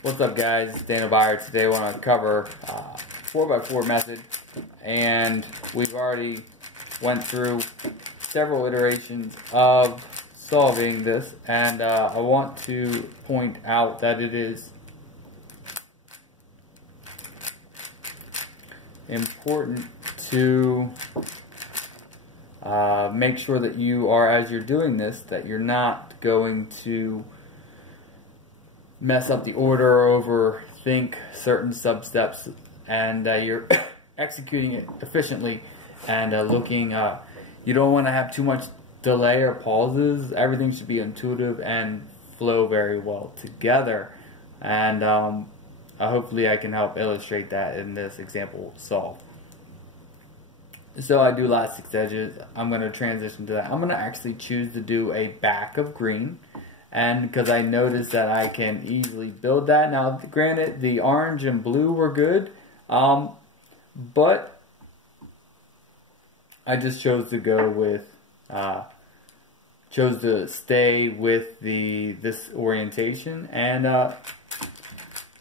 What's up, guys? It's Dana Byer. Today I want to cover 4x4 method, and we've already went through several iterations of solving this, and I want to point out that it is important to make sure that you are, as you're doing this, that you're not going to mess up the order or overthink certain sub-steps, and you're executing it efficiently and you don't want to have too much delay or pauses. Everything should be intuitive and flow very well together, and hopefully I can help illustrate that in this example solve. So I do last 6 edges. I'm going to transition to that. I'm going to actually choose to do a back of green, and because I noticed that I can easily build that. Now granted, the orange and blue were good, but I just chose to go with chose to stay with this orientation, and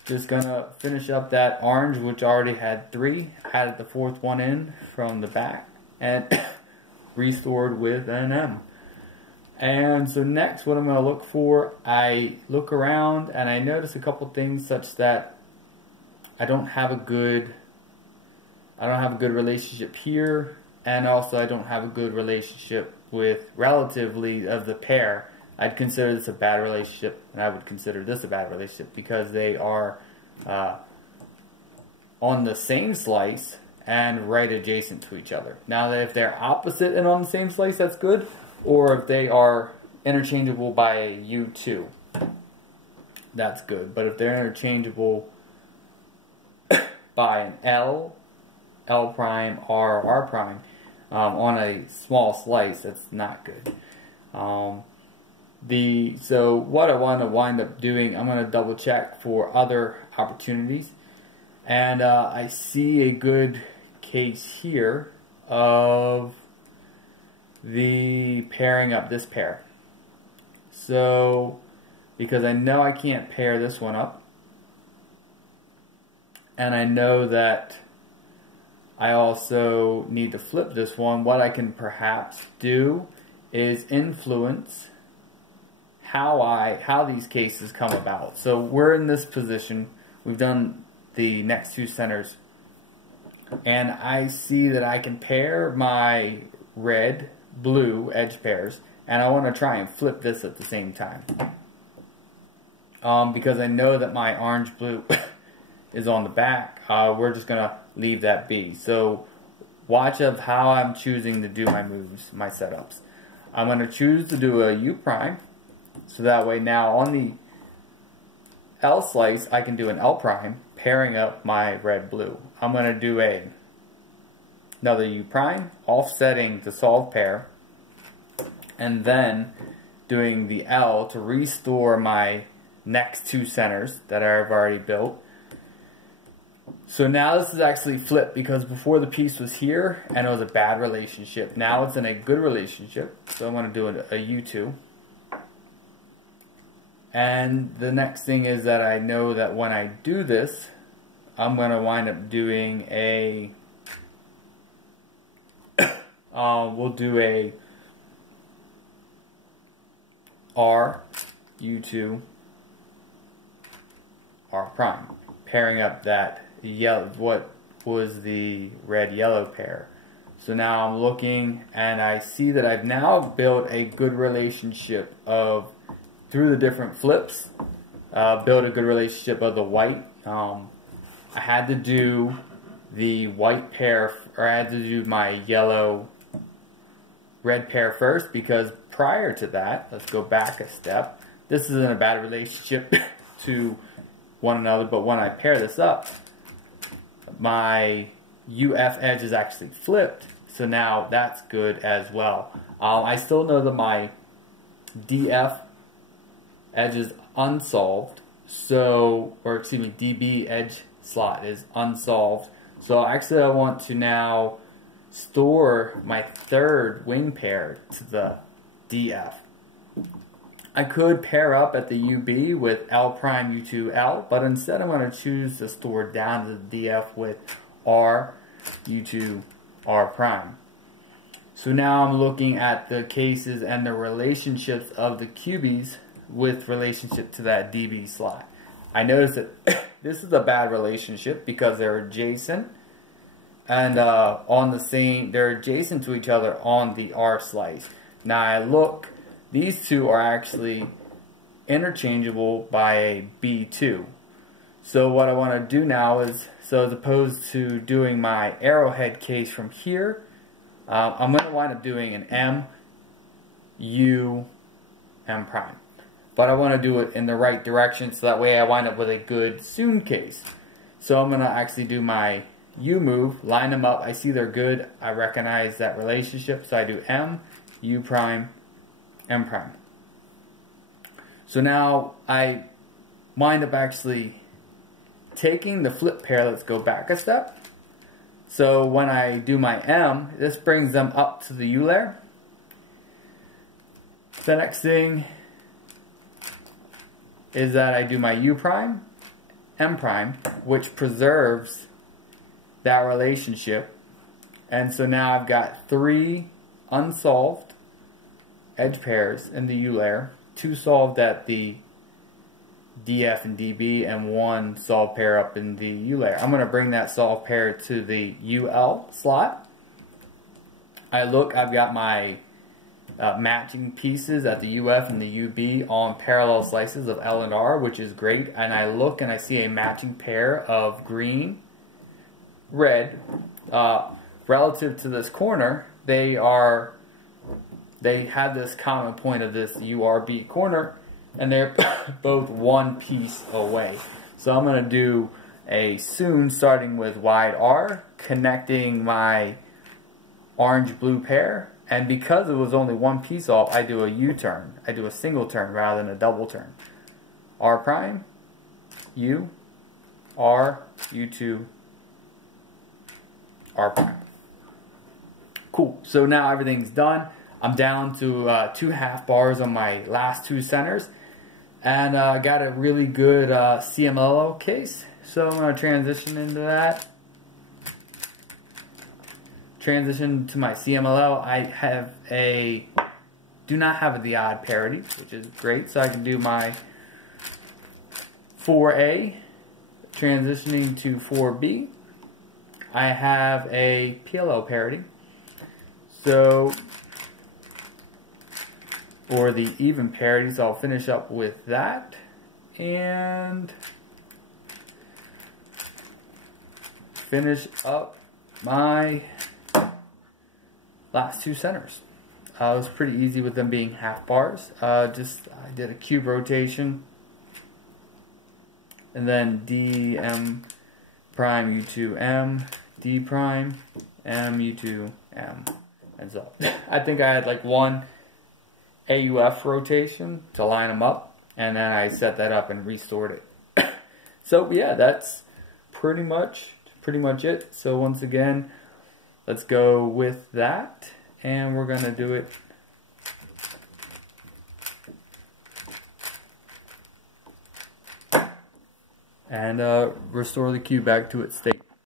just gonna finish up that orange, which already had 3, added the 4th one in from the back, and restored with an M. And so next, what I'm going to look for, I look around and I notice a couple things such that I don't have a good relationship here, and also I don't have a good relationship with relatively of the pair. I'd consider this a bad relationship, and I would consider this a bad relationship because they are on the same slice and right adjacent to each other. Now, that if they're opposite and on the same slice, that's good. Or if they are interchangeable by a U2, that's good. But if they're interchangeable by an L, L prime, R, R prime, on a small slice, that's not good. So what I want to wind up doing, I'm going to double check for other opportunities, and I see a good case here of the pairing up this pair. So because I know I can't pair this one up, and I know that I also need to flip this one, what I can perhaps do is influence how these cases come about. So we're in this position, we've done the next 2 centers, and I see that I can pair my red blue edge pairs, and I want to try and flip this at the same time, because I know that my orange blue is on the back. We're just gonna leave that be. So watch of how I'm choosing to do my moves, my setups. I'm going to choose to do a U prime, so that way now on the L slice I can do an L prime pairing up my red blue. I'm going to do another U prime, offsetting the solved pair, and then doing the L to restore my next 2 centers that I've already built. So now this is actually flipped, because before the piece was here and it was a bad relationship. Now it's in a good relationship, so I'm going to do a U2. And the next thing is that I know that when I do this, I'm going to wind up doing a we'll do a R, U2, R prime, pairing up that yellow, what was the red yellow pair. So now I'm looking and I see that I've now built a good relationship of, through the different flips, build a good relationship of the white. I had to do the white pair, or I had to do my yellow red pair first, because prior to that, let's go back a step, this isn't a bad relationship to one another, but when I pair this up, my UF edge is actually flipped, so now that's good as well. I still know that my DF edge is unsolved, so, or excuse me, DB edge slot is unsolved, so actually I want to now store my 3rd wing pair to the DF. I could pair up at the UB with L prime U2 L, but instead I'm going to choose to store down to the DF with R U2 R prime. So now I'm looking at the cases and the relationships of the QBs with relationship to that DB slot. I notice that this is a bad relationship because they're adjacent and they're adjacent to each other on the R slice. Now I look, these two are actually interchangeable by a B2. So what I want to do now is, so as opposed to doing my arrowhead case from here, I'm going to wind up doing an M, U, M prime. But I want to do it in the right direction so that way I wind up with a good soon case. So I'm going to actually do my U move, line them up. I see they're good. I recognize that relationship. So I do M, U prime, M prime. So now I wind up actually taking the flip pair. Let's go back a step. So when I do my M, this brings them up to the U layer. The next thing is that I do my U prime, M prime, which preserves that relationship. And so now I've got 3 unsolved edge pairs in the U layer, 2 solved at the DF and DB, and 1 solved pair up in the U layer. I'm going to bring that solved pair to the UL slot. I look, I've got my matching pieces at the UF and the UB on parallel slices of L and R, which is great. And I look and I see a matching pair of green, red. Relative to this corner, they have this common point of this URB corner, and they're both 1 piece away. So I'm going to do a soon starting with wide R, connecting my orange-blue pair, and because it was only 1 piece off, I do a U-turn. I do a single turn rather than a double turn. R prime, U, R, U2, R prime. Cool. So now everything's done. I'm down to 2 half bars on my last 2 centers, and I got a really good CMLO case. So I'm going to transition into that. Transition to my CMLO. I do not have the odd parity, which is great. So I can do my 4A, transitioning to 4B. I have a PLO parity. So for the even parities, I'll finish up with that and finish up my last 2 centers. It was pretty easy with them being half bars. I did a cube rotation, and then D, M prime, U2, M, D prime, M, U2, M, and so I think I had like 1 AUF rotation to line them up, and then I set that up and restored it. So yeah, that's pretty much it. So once again, let's go with that, and we're gonna do it and restore the cube back to its state.